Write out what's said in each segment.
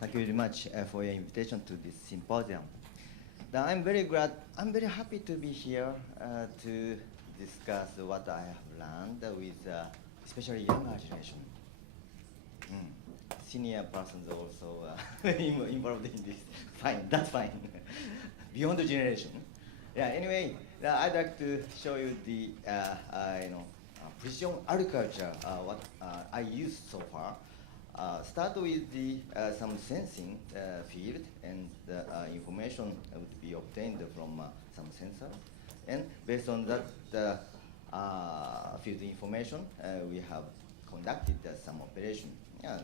Thank you very much for your invitation to this symposium. Now, I'm very glad, I'm very happy to be here to discuss what I have learned with especially younger generation. Senior persons also involved in this. Fine, that's fine. Beyond the generation. Yeah. Anyway, I'd like to show you the precision agriculture. What I used so far. Start with the some sensing field, and the information would be obtained from some sensor, and based on that field information, we have conducted some operation. Yeah,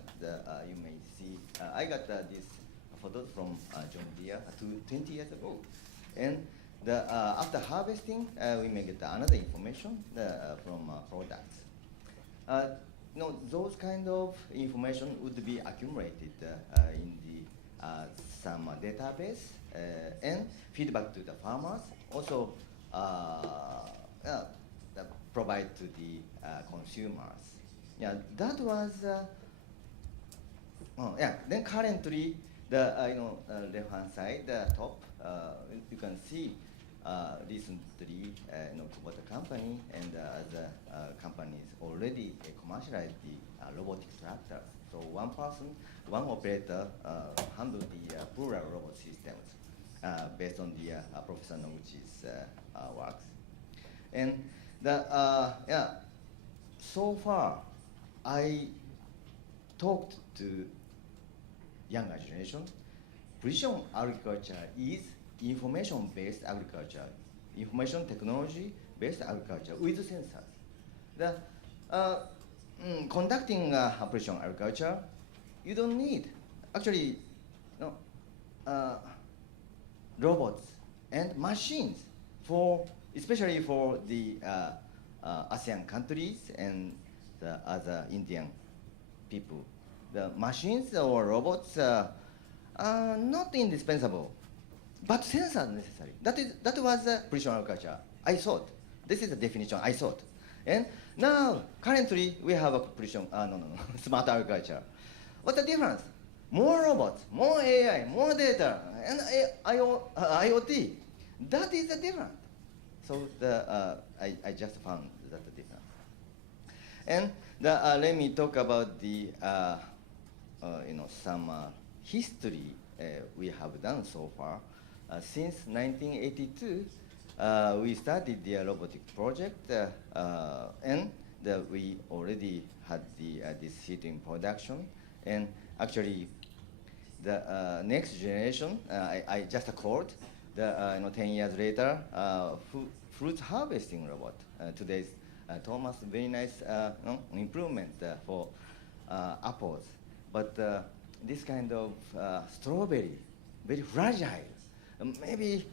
you may see I got this photos from John Deere 20 years ago, and after harvesting, we may get another information from products. Those kind of information would be accumulated in the some database and feedback to the farmers. Also, provide to the consumers. Yeah, that was. Then currently, the left-hand side, the top, you can see recently, Kubota company and other companies already commercialized the robotic tractors. So one person, one operator handle the plural robot systems based on the Professor Noguchi's works. And so far, I talked to younger generation. Precision agriculture is information-based agriculture, information technology-based agriculture with sensors. Conducting precision agriculture, you don't need actually robots and machines for, especially for the ASEAN countries and the other Indian people. The machines or robots are not indispensable, but sensors are necessary. That was precision agriculture. I thought. This is the definition I thought. And now, currently, we have a precision, smart agriculture. What's the difference? More robots, more AI, more data, and IoT. That is the difference. So I just found that the difference. And let me talk about the some history we have done so far. Since 1982, we started the robotic project, and we already had this hit in production. And actually, the next generation, I just called, 10 years later, fruit harvesting robot. Today's Thomas, very nice improvement for apples. But this kind of strawberry, very fragile. Maybe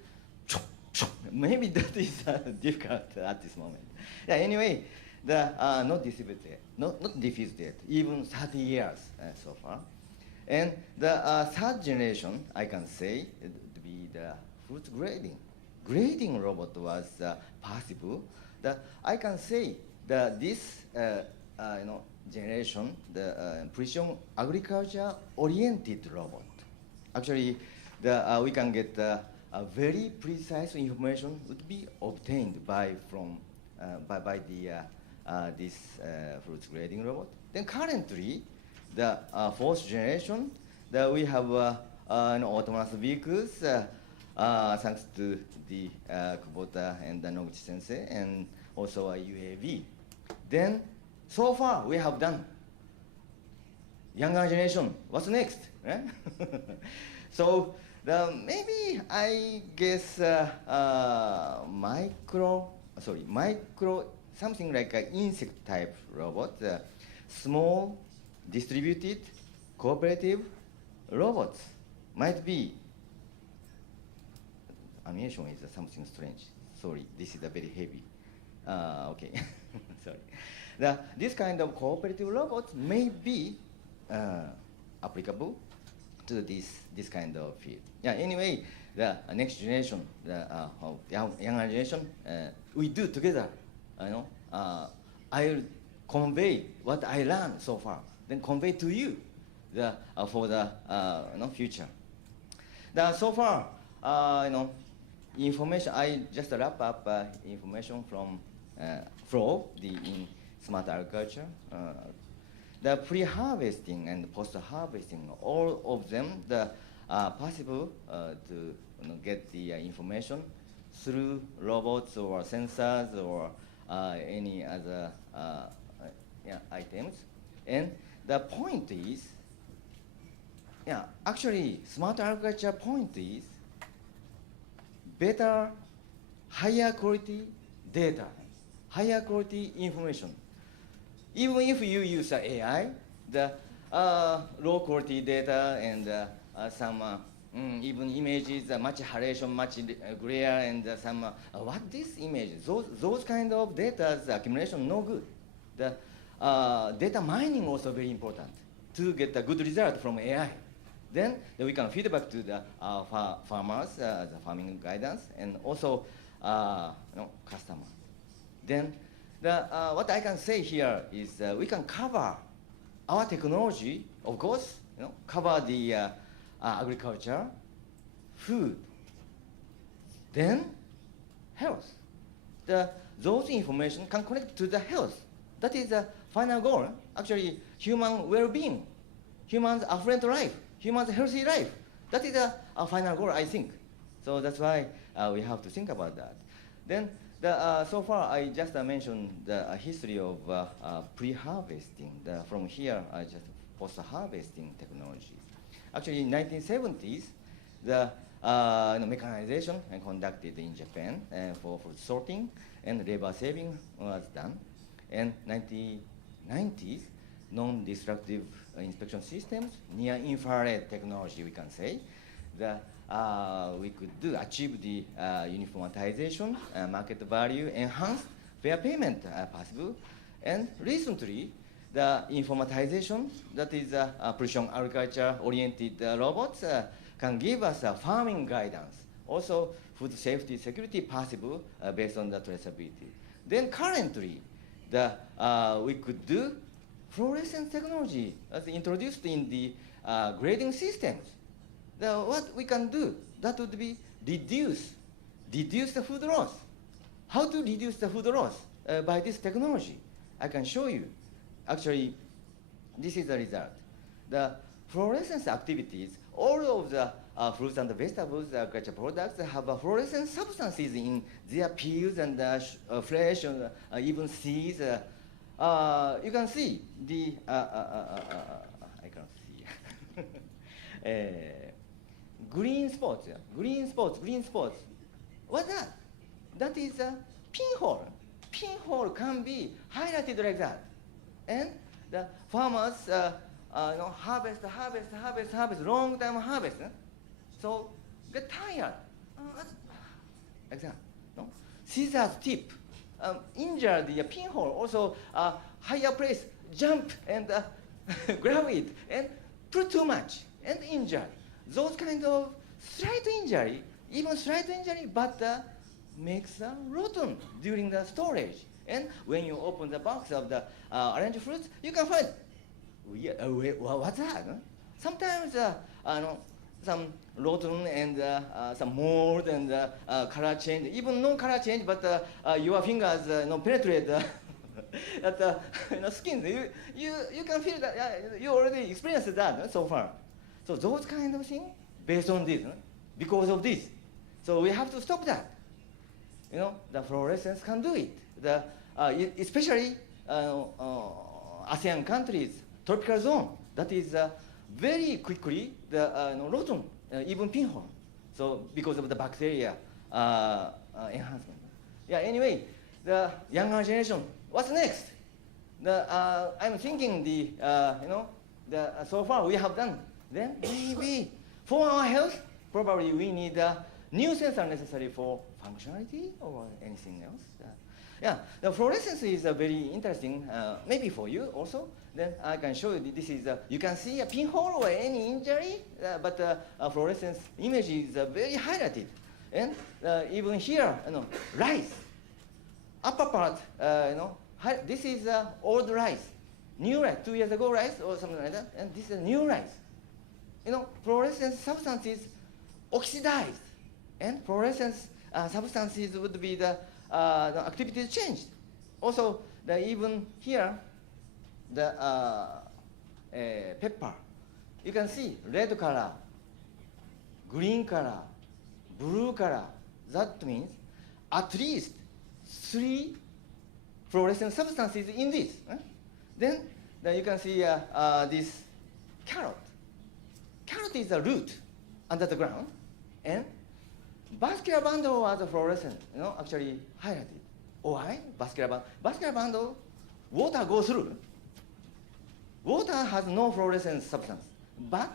that is difficult at this moment. Yeah, anyway, not distributed, not diffused yet, even 30 years so far. And the third generation, I can say, to be the fruit grading robot was possible. I can say that this generation, the precision agriculture oriented robot. Actually, we can get very precise information would be obtained by the this fruit grading robot. Then currently, the fourth generation, we have autonomous vehicles, thanks to the Kubota and the Noguchi Sensei, and also a UAV. Then, so far, we have done younger generation. What's next? Right? So, maybe I guess micro, something like an insect type robot, small, distributed, cooperative robots might be. Animation is something strange. Sorry, this is a very heavy. Okay, sorry. This kind of cooperative robots may be applicable to this kind of field. Yeah. Anyway, the next generation, the younger generation, we do together. I'll convey what I learned so far, then convey to you. for the future. So far, information. I just wrap up information from flow in smart agriculture. The pre-harvesting and post-harvesting, all of them, possible to get the information through robots or sensors or any other items. And the point is, actually, smart agriculture point is better, higher quality data, higher quality information. Even if you use AI, the low quality data and some even images, much hydration, much glare, and some what this image? Those kind of data accumulation no good. The data mining also very important to get a good result from AI. Then we can feedback to the farmers, the farming guidance, and also customer. Then what I can say here is we can cover our technology, of course, cover the agriculture, food, then health. Those information can connect to the health. That is the final goal. Actually, human well-being, humans' affluent life, humans' healthy life. That is a final goal, I think. So that's why we have to think about that. Then so far, I just mentioned the history of pre-harvesting. From here, just post-harvesting technologies. Actually, in 1970s, the mechanization conducted in Japan for sorting and labor saving was done. And 1990s, non-destructive inspection systems, near-infrared technology, we can say, we could achieve the uniformitization, market value, enhanced fair payment possible. And recently, the informatization, that is precision agriculture-oriented robots, can give us farming guidance. Also, food safety, security possible based on the traceability. Then currently, we could do fluorescence technology as introduced in the grading systems. What we can do, that would be reduce the food loss. How to reduce the food loss by this technology? I can show you. Actually, this is the result. The fluorescence activities, all of the fruits and vegetables, agriculture products have fluorescent substances in their peels and flesh, and even seeds. You can see the, I can't see. Green spots. What's that? That is a pinhole. Pinhole can be highlighted like that. And the farmers harvest, long time harvest. So get tired. Like that. No? Scissors tip. Injure the pinhole. Also higher place, jump and grab it and put too much and injure. Those kind of slight injury, but makes rotten during the storage. And when you open the box of the orange fruits, you can find, what's that? Huh? Sometimes some rotten and some mold and color change, even no color change, but your fingers penetrate the skin. You can feel that, you already experienced that so far. So those kind of things, based on this, because of this. So we have to stop that. The fluorescence can do it. Especially ASEAN countries, tropical zone, that is very quickly rotten, even pinhole. So because of the bacteria enhancement. Yeah. Anyway, the younger generation, what's next? I'm thinking so far we have done. Then maybe for our health, probably we need a new sensor necessary for functionality or anything else. The fluorescence is very interesting, maybe for you also. Then I can show you, this is, you can see a pinhole or any injury, but fluorescence image is very highlighted. And even here, rice, upper part, this is old rice, new rice, 2 years ago rice or something like that, and this is a new rice. Fluorescent substances oxidized, and fluorescent substances would be the activity changed. Also, even here, the pepper, you can see red color, green color, blue color. That means at least 3 fluorescent substances in this. Then you can see this carrot. Carrot is a root under the ground, and vascular bundle was a fluorescent, actually highlighted. Why? Vascular bundle. Vascular bundle, water goes through. Water has no fluorescent substance, but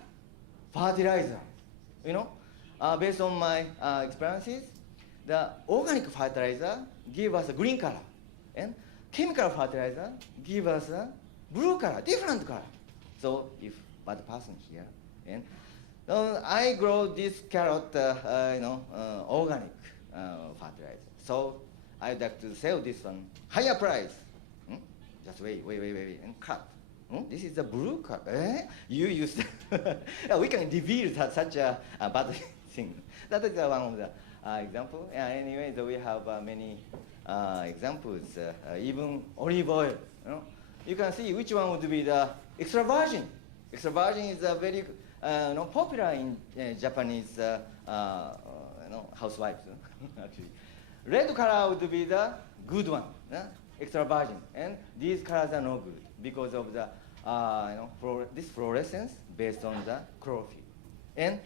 fertilizer. Based on my experiences, the organic fertilizer give us a green color, and chemical fertilizer give us a blue color, different color. So if bad person here, and I grow this carrot, organic fertilizer. So I'd like to sell this one higher price. Just wait, and cut. This is the blue color. You use. We can reveal such a bad thing. That is one of the example. Anyway, we have many examples. Even olive oil. You can see which one would be the extra virgin. Extra virgin is very popular in Japanese housewives. Actually, red color would be the good one, extra virgin, and these colors are no good because of the this fluorescence based on the chlorophyll. And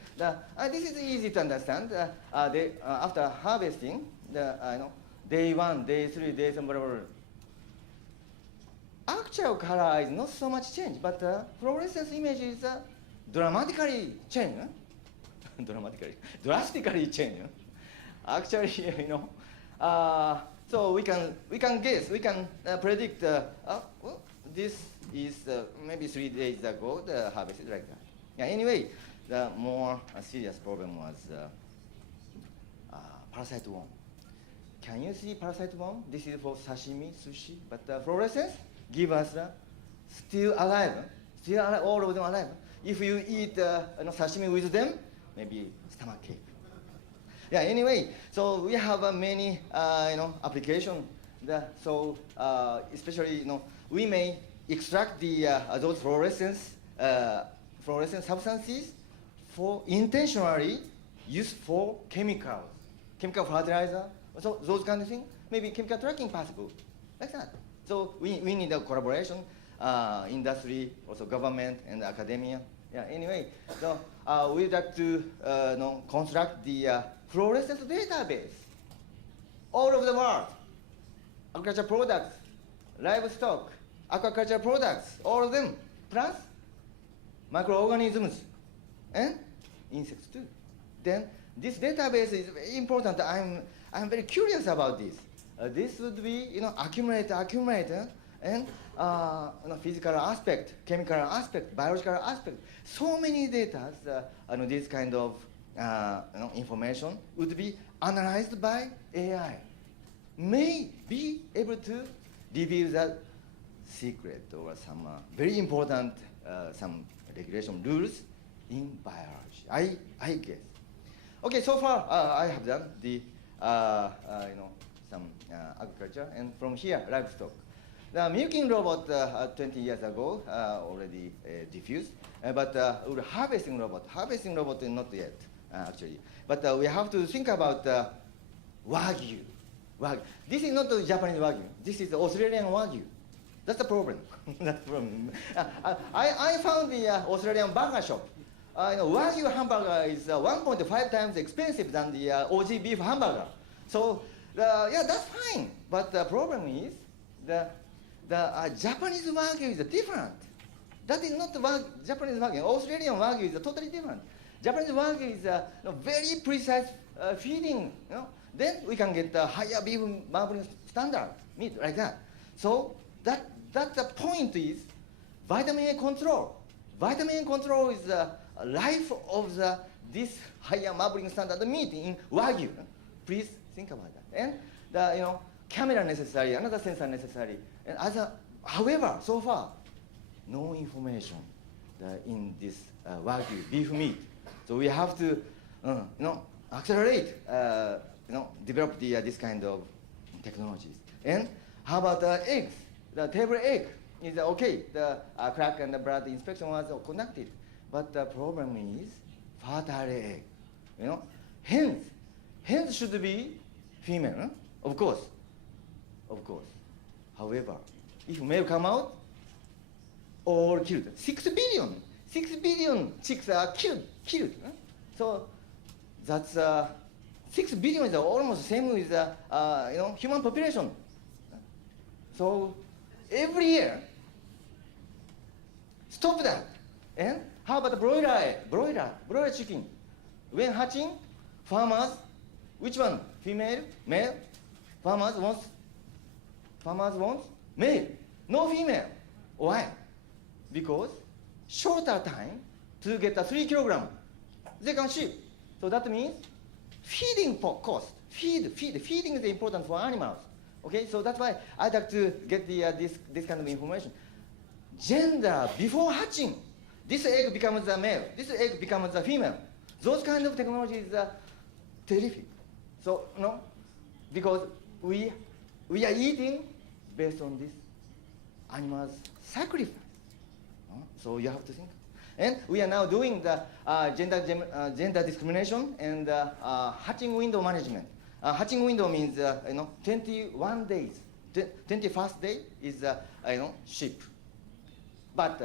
this is easy to understand. After harvesting, day 1, day 3, day 7, whatever. Actual color is not so much change, but fluorescence image is dramatically change. Drastically change. Actually, so we can guess, we can predict. This is maybe 3 days ago the harvest is like that. Yeah. Anyway, the more serious problem was parasite worm. Can you see parasite worm? This is for sashimi, sushi, but fluorescence give us still alive, all of them alive. If you eat sashimi with them, maybe stomach ache. Yeah. Anyway, so we have many application. So especially we may extract those fluorescent substances for intentionally use for chemical fertilizer, so those kind of things. Maybe chemical tracking possible, like that. So we need a collaboration, industry, also government and academia. Yeah. Anyway, so we'd like to construct the fluorescence database all over the world. Agriculture products, livestock, aquaculture products, all of them, plus microorganisms and insects too. Then this database is very important. I'm very curious about this. This would be accumulate, and physical aspect, chemical aspect, biological aspect. So many data. This kind of information would be analyzed by AI. May be able to reveal the secret or some very important some regulation rules in biology. I guess. Okay, so far I have done the some agriculture, and from here livestock. The milking robot 20 years ago already diffused, but harvesting robot is not yet actually. But we have to think about Wagyu. This is not the Japanese Wagyu. This is the Australian Wagyu. That's the problem. That's the problem. I found the Australian burger shop. Wagyu hamburger is 1.5 times expensive than the OG beef hamburger. So yeah, that's fine. But the problem is the Japanese Wagyu is different. That is not the Japanese Wagyu. Australian Wagyu is totally different. Japanese Wagyu is very precise feeding. Then we can get the higher beef marbling standard meat like that. So that's the point is vitamin A control. Vitamin A control is the life of this higher marbling standard meat in Wagyu. Please think about that. And the camera necessary, another sensor necessary. And however, so far no information in this Wagyu beef meat. So we have to, accelerate, develop this kind of technologies. And how about the eggs? The table egg is okay. The crack and the blood inspection was conducted, but the problem is fertile egg. Hens should be female, huh? Of course. However, if male come out, all killed. 6 billion chicks are killed. Huh? So that's 6 billion is almost the same with human population. So every year, stop that. And how about the broiler chicken? When hatching, farmers, which one? Female, male? Farmers want male, no female. Why? Because shorter time to get a 3 kilogram, they can ship. So that means feeding cost. Feeding is important for animals. Okay, so that's why I'd like to get this kind of information. Gender before hatching. This egg becomes a male. This egg becomes a female. Those kind of technologies are terrific. So because we are eating based on this animals' sacrifice. So you have to think. And we are now doing the gender discrimination and hatching window management. Hatching window means 21 days. 21st day is sheep. But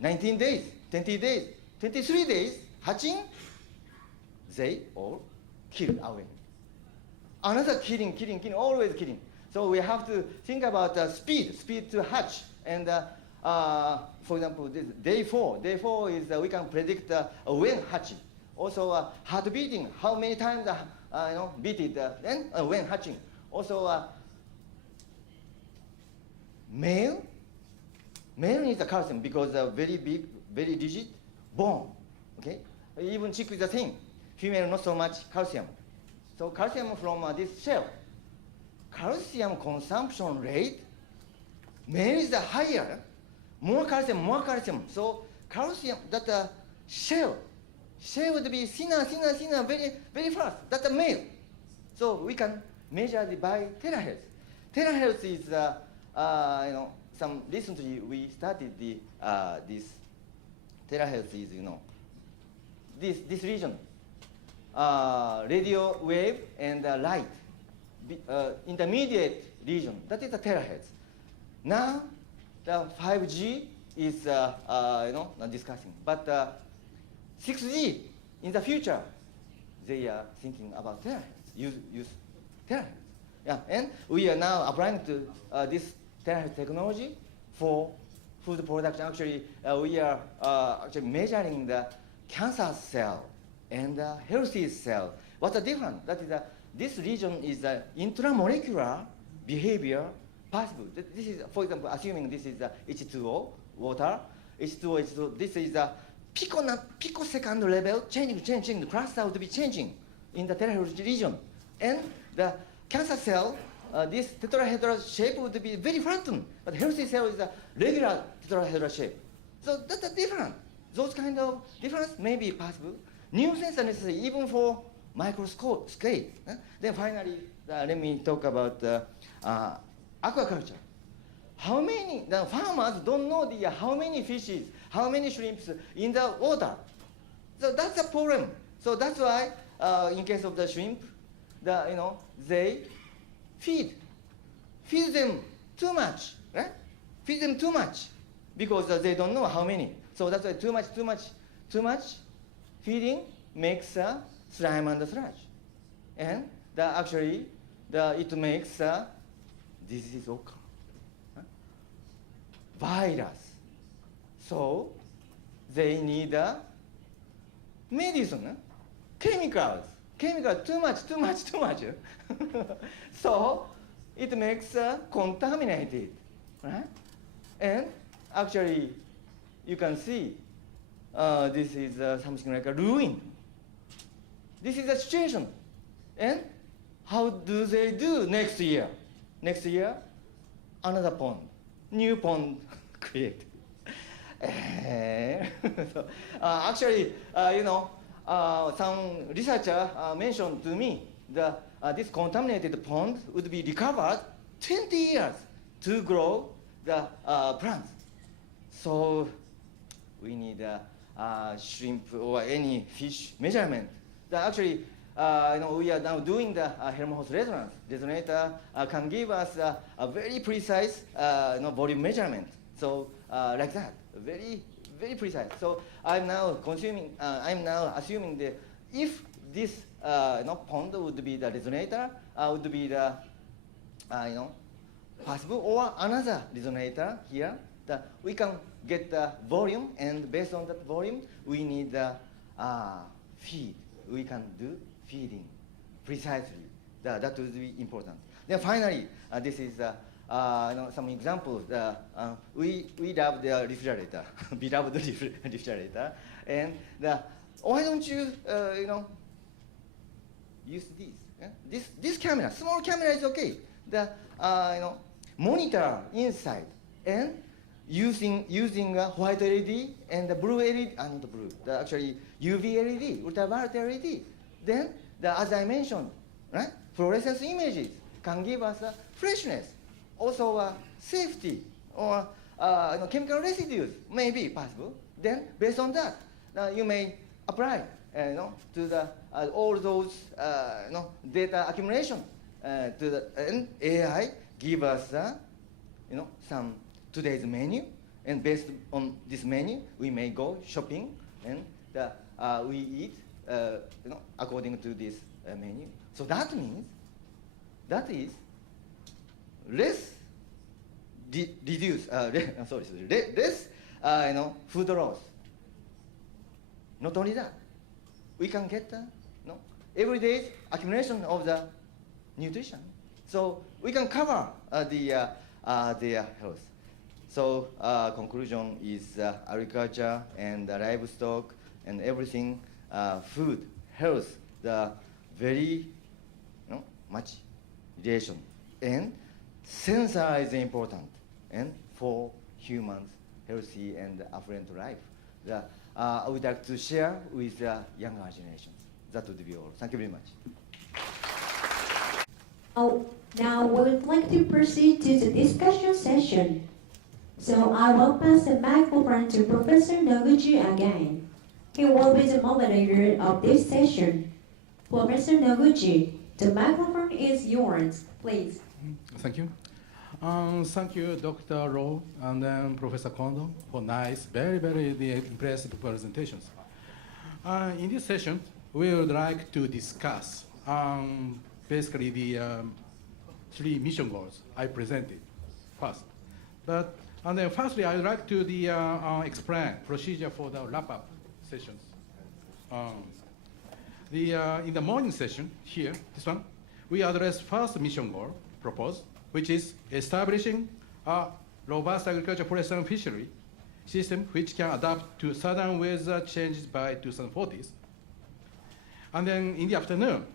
19 days, 20 days, 23 days hatching, they all kill away. Another killing, always killing. So we have to think about speed to hatch. And for example, this day 4 is we can predict when hatching. Also heart beating, how many times beat it, and when hatching. Also male needs a calcium because very big, very rigid bone. Okay, even chick is the same. Female not so much calcium. So calcium from this shell. Calcium consumption rate, male is higher, more calcium. So calcium, that shell would be thinner, very, very fast. That's a male. So we can measure it by terahertz. Terahertz is, recently we started this terahertz is, this region, radio wave and light, intermediate region, that is the terahertz. Now, the 5G is, not discussing, but 6G in the future, they are thinking about terahertz, use terahertz. Yeah, and we are now applying to this terahertz technology for food production. Actually, we are actually measuring the cancer cell and the healthy cell. What's the difference? That is, this region is intramolecular behavior possible. This is, for example, assuming this is H2O, water, H2O, this is a picosecond level changing, the cluster would be changing in the terahertz region. And the cancer cell, this tetrahedral shape would be very flattened, but healthy cell is a regular tetrahedral shape. So that's a difference. Those kind of difference may be possible. New sensor necessary even for microscope scale. Then finally, let me talk about aquaculture. How many, the farmers don't know how many fishes, how many shrimps in the water. So that's a problem. So that's why, in case of the shrimp, they feed them too much, right? Feed them too much because they don't know how many. So that's why too much feeding makes slime and sludge. And actually, it makes disease occur. Virus. So they need medicine, chemicals, too much. So it makes contaminated, right? And actually, you can see this is something like a ruin. This is the situation. And how do they do next year? Next year, another pond, new pond created. So, actually, some researcher mentioned to me that this contaminated pond would be recovered 20 years to grow the plants. So we need shrimp or any fish measurement. Actually, we are now doing the Helmholtz resonance. Resonator can give us a very precise volume measurement. So like that, very, very precise. So I'm now assuming that if this pond would be the resonator, would be the possible or another resonator here, that we can get the volume, and based on that volume, we need the feed. We can do feeding precisely. That would be important. Then finally, this is some examples. We love the refrigerator, beloved refrigerator, and why don't you use this? Yeah? This camera, small camera is okay. The monitor inside and using a white LED and the blue LED, not blue, actually UV LED, ultraviolet LED. Then, as I mentioned, right, fluorescence images can give us freshness, also safety, or chemical residues may be possible. Then, based on that, you may apply to the all those data accumulation to the and AI give us some today's menu, and based on this menu, we may go shopping, and we eat according to this menu. So that means that is less reduce less food loss. Not only that, we can get everyday accumulation of the nutrition. So we can cover their health. So conclusion is agriculture and livestock and everything, food, health, the very much relation. And sensor is important, and for humans, healthy and affluent life. I would like to share with the younger generations. That would be all. Thank you very much. Now we would like to proceed to the discussion session. So I will pass the microphone to Professor Noguchi again. He will be the moderator of this session. Professor Noguchi, the microphone is yours, please. Thank you. Thank you, Dr. Rowe and then Professor Kondo, for nice, very, very impressive presentations. In this session, we would like to discuss basically the 3 mission goals I presented first. And then firstly, I would like to explain procedure for the wrap-up sessions. In the morning session here, this one, we address first mission goal proposed, which is establishing a robust agriculture, forestry, and fishery system which can adapt to sudden weather changes by 2040s. And then in the afternoon,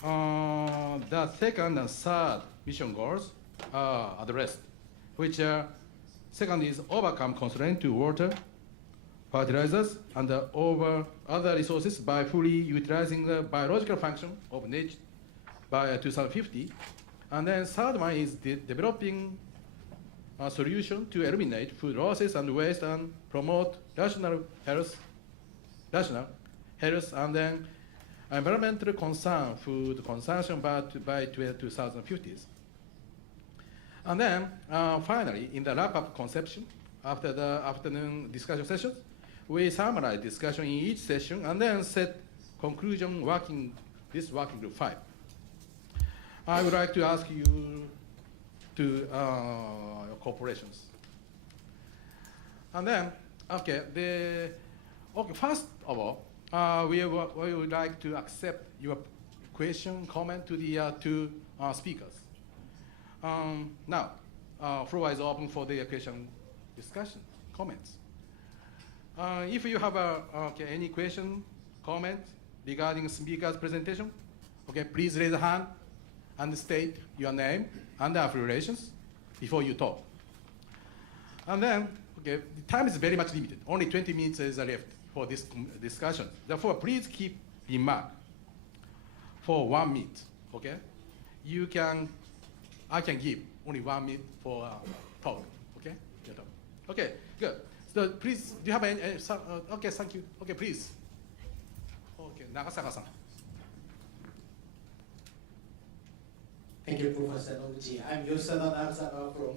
the second and third mission goals are addressed, which second is overcome constraint to water, fertilizers, and over other resources by fully utilizing the biological function of nature by 2050. And then third one is developing a solution to eliminate food losses and waste and promote rational health, and then environmental concern food consumption by 2050s. And then finally, in the wrap-up conception, after the afternoon discussion sessions, we summarize discussion in each session and then set conclusion working group 5. I would like to ask you to your cooperations. And then, first of all, we would like to accept your question, comment to the 2 speakers. Now, floor is open for the question, discussion, comments. If you have any question, comment regarding speaker's presentation, please raise a hand and state your name and affiliations before you talk. And then, Okay, the time is very much limited. Only 20 minutes is left for this discussion. Therefore, please keep in mind for 1 minute. Okay, I can give only 1 minute for talk. Okay, okay, good. So please, do you have any? Okay, thank you. Okay, please. Okay, Nagasaka-san. Thank you, Professor Noguchi. I'm Yoshida Nagasaka from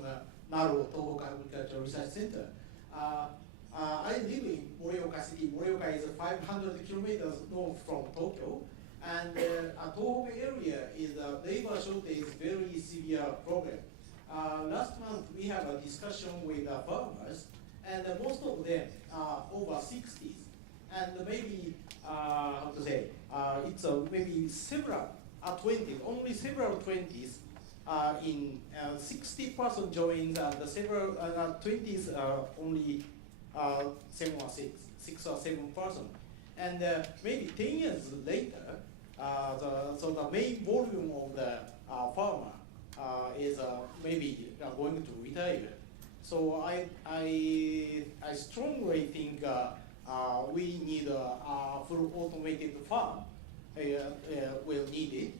Naro Tohoku Agricultural Research Center. I live in Morioka City. Morioka is 500 kilometers north from Tokyo. And Tohoku area is a labor shortage, very severe problem. Last month we had a discussion with farmers, and most of them are over 60s. And maybe, how to say, it's maybe several 20s, only several 20s in 60% joins, and the several 20s only 6 or 7%. And maybe 10 years later, so the main volume of the farmer is maybe going to retire. So I strongly think we need a full automated farm. Will need it,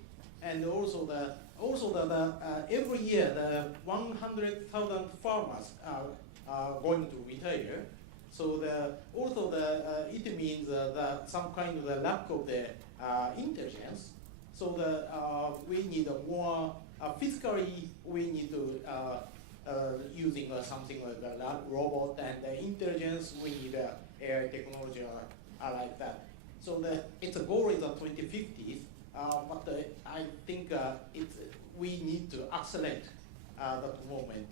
and also every year the 100,000 farmers are going to retire. So it means that some kind of the lack of the intelligence. So we need more physically. We need to using something like a robot, and the intelligence. We need AI technology like that. So its goal is 2050s, but I think we need to accelerate that moment.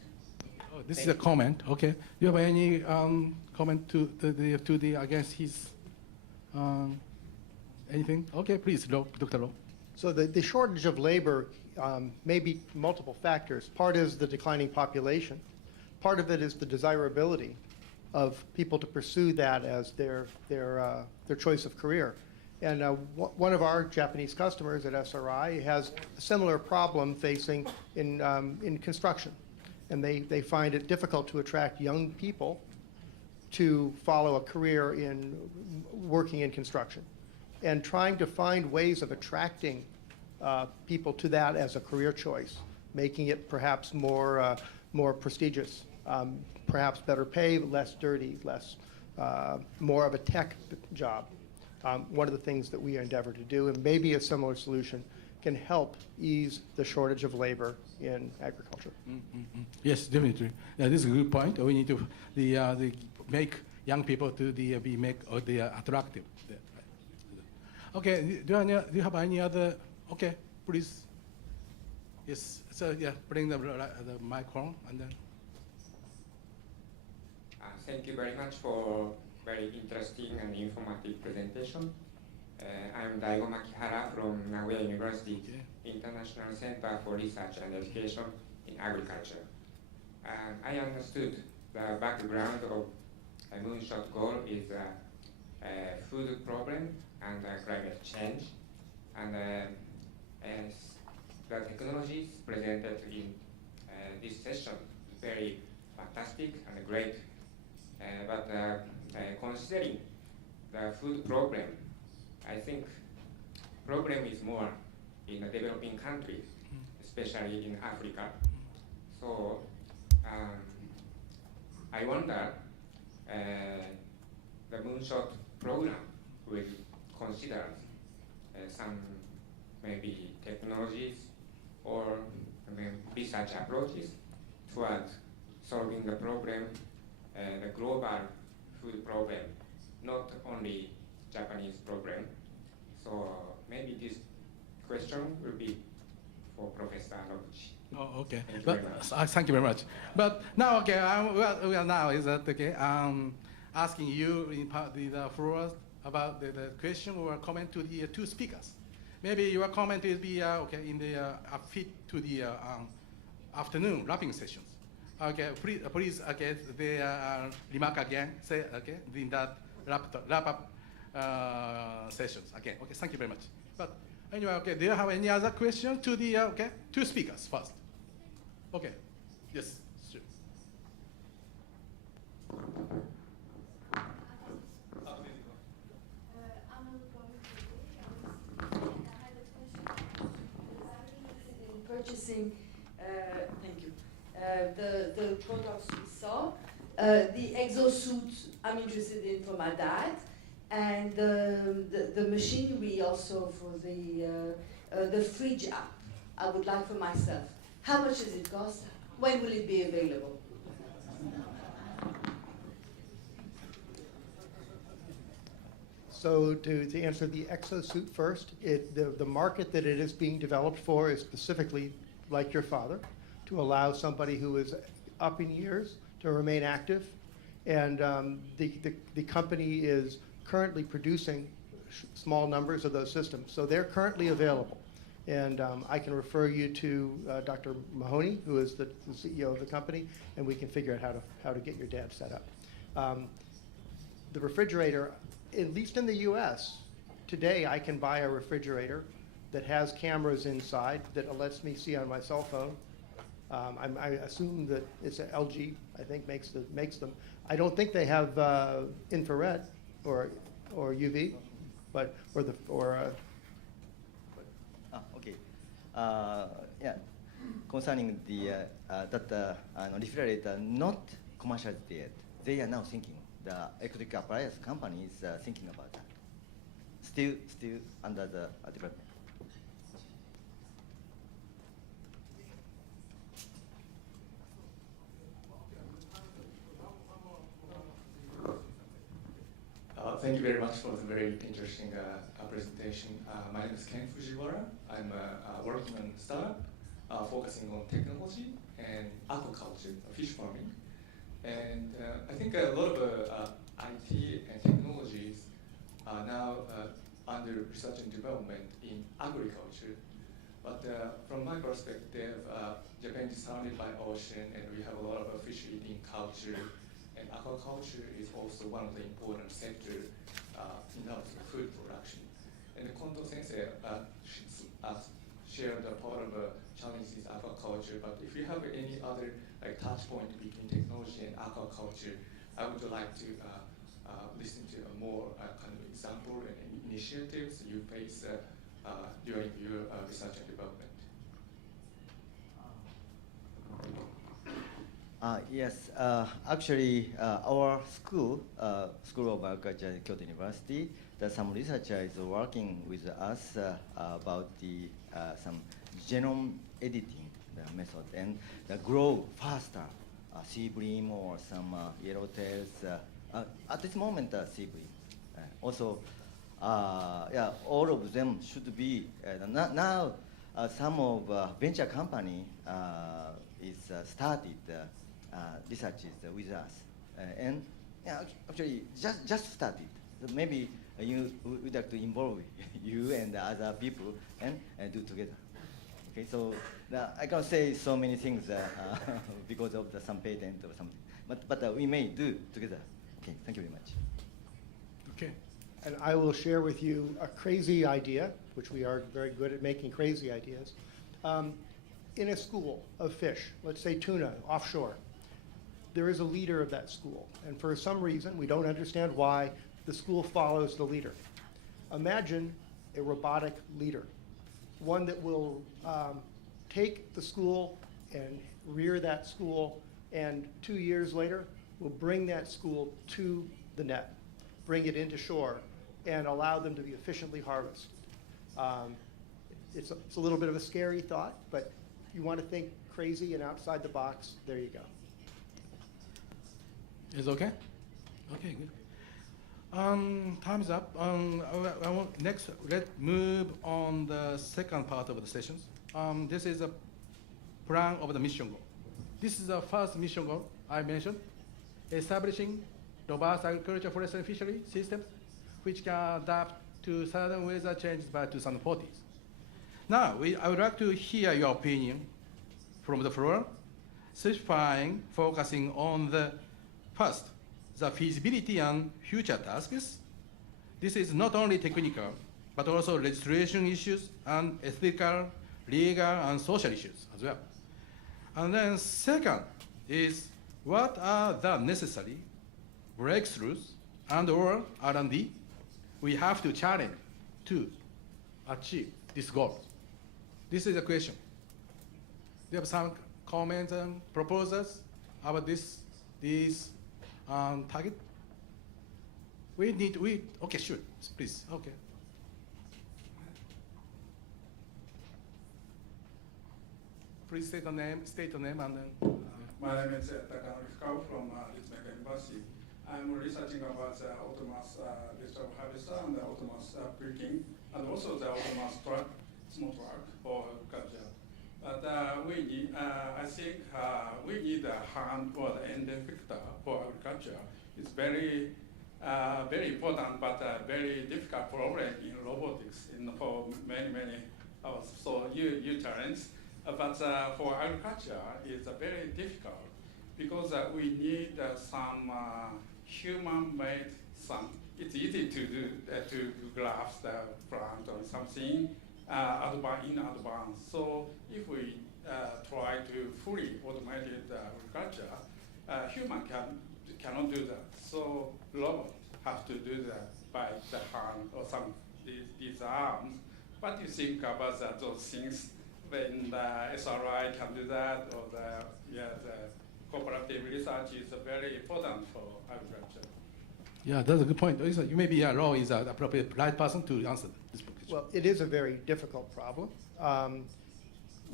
Oh, this is a comment. Okay. Do you have any comment to the against his anything? Okay, please, Dr. Lowe. So the shortage of labor may be multiple factors. Part is the declining population. Part of it is the desirability of people to pursue that as their choice of career. And one of our Japanese customers at SRI has a similar problem facing in construction. And they find it difficult to attract young people to follow a career in working in construction. And trying to find ways of attracting people to that as a career choice, making it perhaps more prestigious. Perhaps better pay, less dirty, more of a tech job. One of the things that we endeavor to do, and maybe a similar solution, can help ease the shortage of labor in agriculture. Yes, definitely. This is a good point. We need to make young people to make attractive. Okay, do you have any other? Okay, please. Yes. So yeah, bring the microphone and then. Thank you very much for very interesting and informative presentation. I'm Daigo Makihara from Nagoya University International Center for Research and Education in Agriculture. I understood the background of a Moonshot goal is a food problem and climate change. And the technologies presented in this session very fantastic and great. But considering the food problem, I think problem is more in the developing countries, especially in Africa. So I wonder the Moonshot program will consider some maybe technologies or research approaches toward solving the problem, the global food problem, not only Japanese problem. So maybe this question will be for Professor Noguchi. Oh, okay. Thank you very much. Thank you very much. But now, okay, we are now is that okay? Asking you in part the floor about the question or comment to the two speakers. Maybe your comment will be okay in the fit to the afternoon wrapping sessions. Okay, please okay, the remark again. Say okay in that wrap up sessions again. Okay, thank you very much. But anyway, okay, do you have any other question to the okay two speakers first? Okay, yes, sure. purchasing, thank you, the products we saw. The exosuit I'm interested in for my dad, and the machinery also for the fridge app I would like for myself. How much does it cost? When will it be available? So to answer the exosuit first, the market that it is being developed for is specifically like your father, to allow somebody who is up in years to remain active. And the company is currently producing small numbers of those systems. So they're currently available. And I can refer you to Dr. Mahoney, who is the CEO of the company, and we can figure out how to get your dad set up. The refrigerator, at least in the US, today I can buy a refrigerator that has cameras inside that lets me see on my cell phone. I assume that it's an LG, I think, makes them. I don't think they have infrared or UV, but Okay. Yeah. Concerning that refrigerator not commercialized yet, they are now thinking. The electric appliance company is thinking about that. Still under the development. Thank you very much for the very interesting presentation. My name is Ken Fujiwara. I'm working on startup focusing on technology and aquaculture, fish farming. And I think a lot of IT and technologies are now under research and development in agriculture. But from my perspective, Japan is surrounded by ocean, and we have a lot of fish eating culture. And aquaculture is also one of the important sectors in terms of food production. And Kondo Sensei shared a part of challenges in aquaculture, but if you have any other touch point between technology and aquaculture, I would like to listen to a more kind of example and initiatives you face during your research and development. Yes, actually, our school of Agriculture at Kyoto University, some researcher is working with us about some genome editing method and grow faster sea bream or some yellowtails. At this moment, sea bream. Also, yeah, all of them should be now. Some of venture company is started. Researches with us, and yeah, actually just started. So maybe you would like to involve you and other people and do together. Okay, so I can't say so many things because of some patent or something, but we may do together. Okay, thank you very much. Okay. And I will share with you a crazy idea, which we are very good at making crazy ideas. In a school of fish, let's say tuna, offshore, there is a leader of that school. And for some reason, we don't understand why, the school follows the leader. Imagine a robotic leader, one that will take the school and rear that school, and 2 years later, will bring that school to the net, bring it into shore, and allow them to be efficiently harvested. It's a little bit of a scary thought, but if you want to think crazy and outside the box, there you go. Is okay? Okay, good. Time's up. Next, let's move on the second part of the sessions. This is a plan of the mission goal. This is the first mission goal I mentioned, establishing robust agriculture, forestry, and fishery systems which can adapt to sudden weather changes by 2040s. Now, I would like to hear your opinion from the floor, specifying, focusing on the first, the feasibility and future tasks. This is not only technical, but also registration issues and ethical, legal, and social issues as well. And then second is what are the necessary breakthroughs and or R&D we have to challenge to achieve this goal? This is a question. you have some comments and proposals about these target? Okay, sure, please, okay. Please state your name, and then. My name is Takanori from Lisbon University. I'm researching about the autonomous vegetable harvester and the autonomous picking, and also the autonomous truck, small truck for agriculture. But we need, I think we need a hand or the end effector for agriculture. It's very, very important, but very difficult problem in robotics for many hours. So you challenge. But for agriculture, it's very difficult because we need some human-made some. It's easy to do to graph the plant or something in advance. So if we try to fully automated agriculture, human cannot do that. So robot have to do that by the hand or some these arms. What do you think about those things? When the SRI can do that, or the cooperative research is very important for agriculture. Yeah, that's a good point. Maybe Ro is the appropriate right person to answer this question. Well, it is a very difficult problem.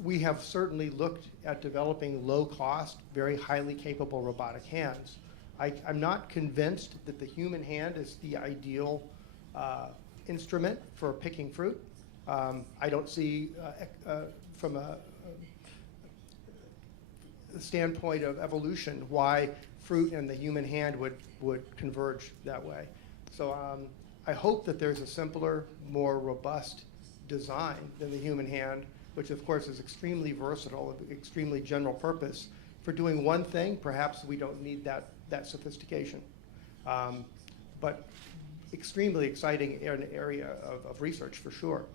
We have certainly looked at developing low-cost, very highly capable robotic hands. I'm not convinced that the human hand is the ideal instrument for picking fruit. I don't see, from a standpoint of evolution, why fruit and the human hand would converge that way. So I hope that there's a simpler, more robust design than the human hand, which of course is extremely versatile, extremely general purpose. For doing one thing, perhaps we don't need that sophistication. But extremely exciting area of research for sure.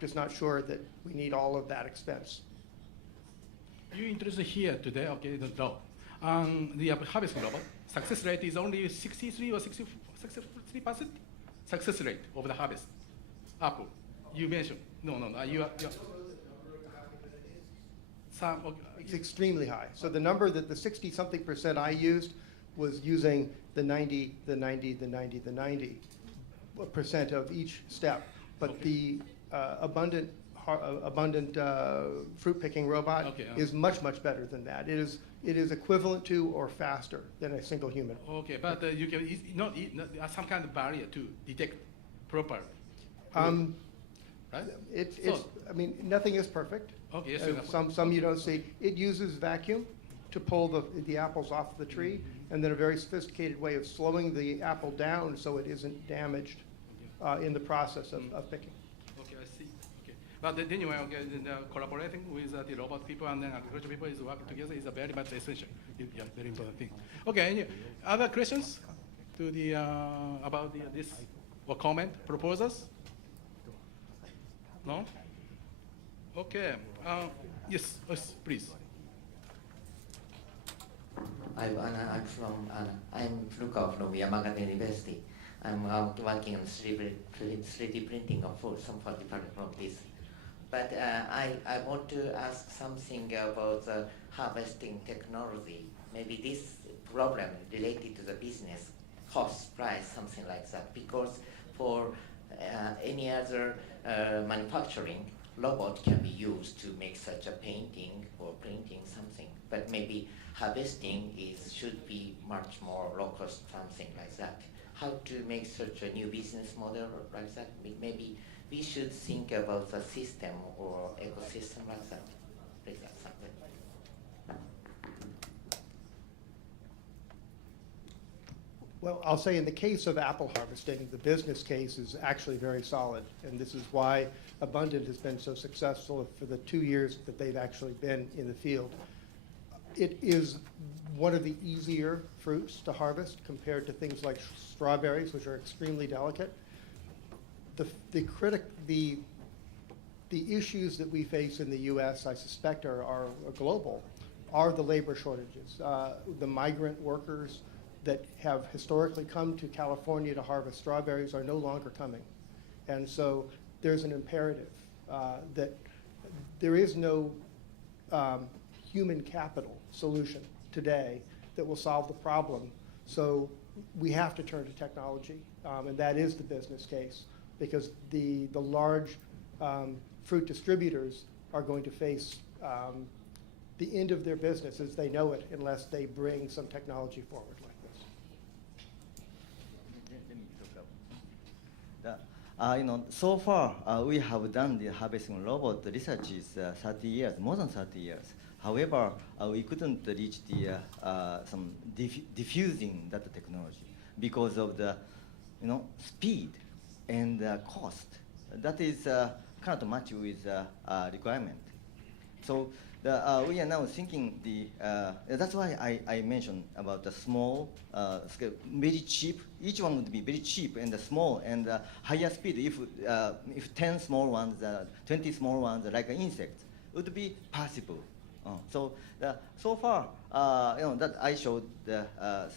Just not sure that we need all of that expense. You introduced here today, okay, the law. The harvesting robot, success rate is only 63 or 63% success rate of the harvest. Apple, you mentioned. No, you are. It's extremely high. So the number that the 60-something percent I used was using the 90% of each step. But okay. The abundant fruit picking robot is much better than that. It is equivalent to or faster than a single human. Okay, but you can not some kind of barrier to detect properly. Right? I mean, nothing is perfect. Okay, yes, some you don't see. It uses vacuum to pull the apples off the tree, and then a very sophisticated way of slowing the apple down so it isn't damaged in the process of picking. Okay, I see. Okay, but anyway, collaborating with the robot people and then agriculture people is working together is a very much essential. Yeah, very important thing. Okay, any other questions to the about this or comment proposals? No. Okay. Yes, please. I'm Furukawa from Yamagata University. I'm working on 3D printing of food, some part from this. But I want to ask something about the harvesting technology. Maybe this problem related to the business, cost, price, something like that. Because for any other manufacturing, robot can be used to make such a painting or printing something. But maybe harvesting should be much more low cost, something like that. How to make such a new business model like that? Maybe we should think about the system or ecosystem like that. Well, I'll say in the case of apple harvesting, the business case is actually very solid, and this is why Abundant has been so successful for the 2 years that they've actually been in the field. It is one of the easier fruits to harvest compared to things like strawberries, which are extremely delicate. The issues that we face in the U.S., I suspect, are global, are the labor shortages. The migrant workers that have historically come to California to harvest strawberries are no longer coming. And so there's an imperative that there is no human capital solution today that will solve the problem. So we have to turn to technology, and that is the business case, because the large fruit distributors are going to face the end of their business as they know it unless they bring some technology forward like this. Let me talk about that. So far, we have done the harvesting robot research is 30 years, more than 30 years. However, we couldn't reach the some diffusing that technology because of the speed and cost. That is cannot match with requirement. So we are now thinking that's why I mentioned about the small scale, very cheap. Each one would be very cheap and small and higher speed. If 10 small ones, 20 small ones like insects would be possible. So far, that I showed the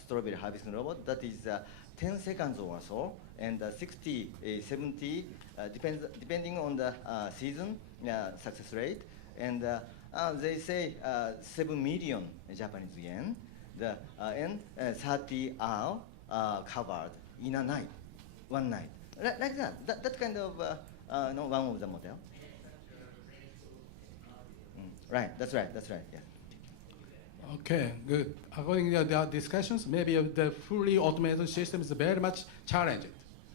strawberry harvesting robot. That is 10 seconds or so, and 60, 70, depending on the season, success rate. And they say 7 million Japanese yen, and 30 hours covered in a night, one night. Like that. That kind of one of the model. Right, that's right, yeah. Okay, good. According to the discussions, maybe the fully automated system is very much challenging.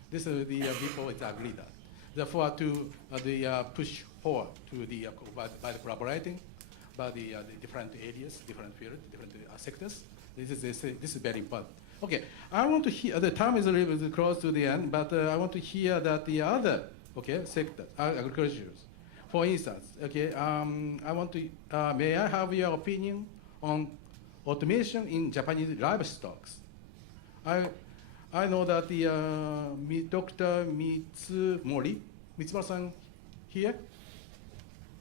This is the people agree that. Therefore, to push forward to the by the collaborating, by the different areas, different fields, different sectors. This is very important. Okay, I want to hear. The time is a little bit close to the end, but I want to hear that the other sector, agriculture. For instance, I want to. May I have your opinion on automation in Japanese livestock? I know that the Dr. Mitsumura-san here.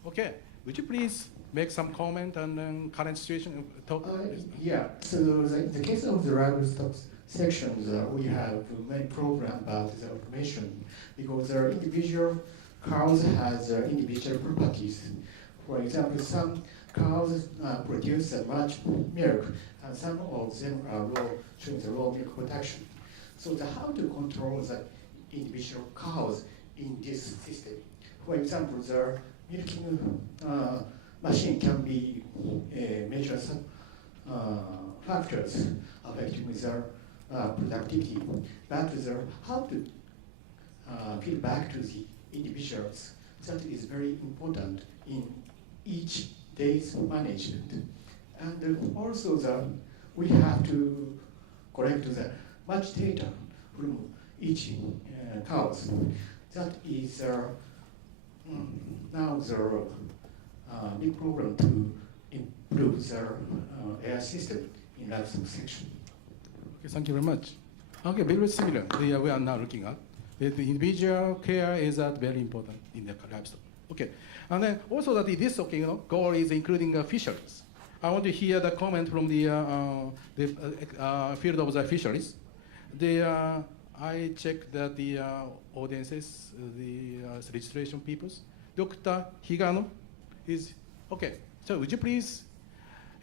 Okay, would you please make some comment on current situation? Yeah. So in the case of the livestock sections, we have many programs about the automation because there are individual cows has individual properties. For example, some cows produce much milk, and some of them are showing the raw milk production. So how to control the individual cows in this system? For example, the milking machine can be measure some factors affecting their productivity, but how to feed back to the individuals, that is very important in each day's management. And also we have to collect the much data from each cows. That is now the big problem to improve the air system in that section. Okay, thank you very much. Okay, very similar. We are now looking at. The individual care is very important in the livestock. Okay, and then also that this goal is including fisheries. I want to hear the comment from the field of the fisheries. I checked that the audiences, the registration peoples. Dr. Higano is okay. So would you please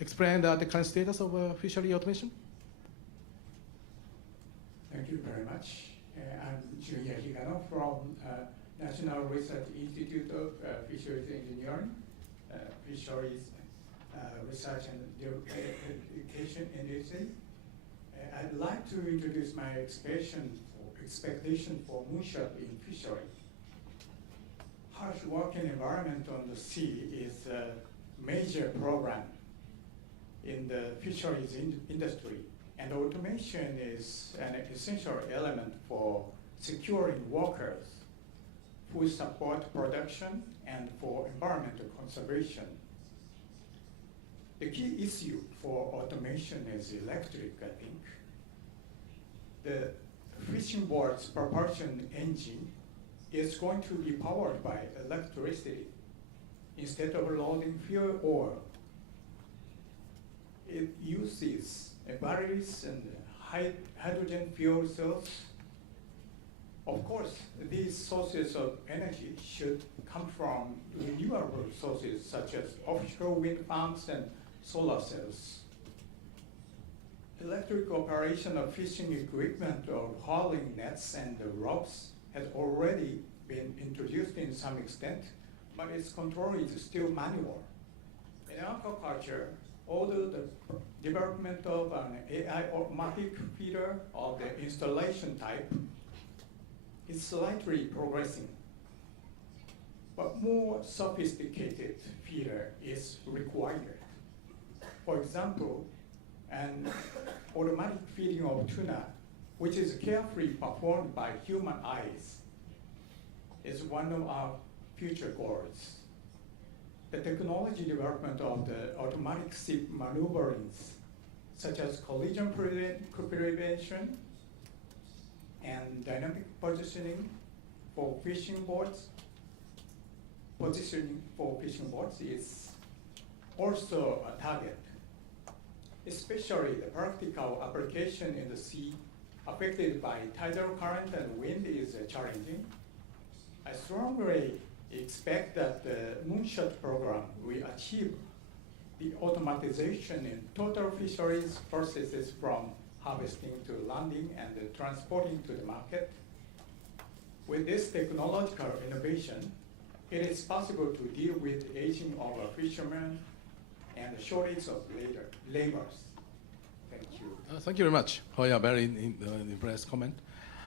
explain the current status of fishery automation? Thank you very much. I'm Julia Higano from National Research Institute of Fisheries Engineering, Fisheries Research and Education Industry. I'd like to introduce my expectation for Moonshot in fishery. Harsh working environment on the sea is a major program in the fisheries industry, and automation is an essential element for securing workers, food support production, and for environmental conservation. The key issue for automation is electric, I think. The fishing boat's propulsion engine is going to be powered by electricity instead of loading fuel oil. It uses batteries and hydrogen fuel cells Of course, these sources of energy should come from renewable sources such as offshore wind farms and solar cells. Electric operation of fishing equipment or hauling nets and ropes has already been introduced in some extent, but its control is still manual. In aquaculture, although the development of an AI automatic feeder of the installation type is slightly progressing, but more sophisticated feeder is required. For example, an automatic feeding of tuna, which is carefully performed by human eyes, is one of our future goals. The technology development of the automatic ship maneuverings, such as collision prevention and dynamic positioning for fishing boats, is also a target. Especially the practical application in the sea affected by tidal current and wind is challenging. I strongly expect that the Moonshot program will achieve the automatization in total fisheries processes from harvesting to landing and transporting to the market. With this technological innovation, it is possible to deal with aging of fishermen and the shortage of laborers. Thank you. Thank you very much for your very impressive comment.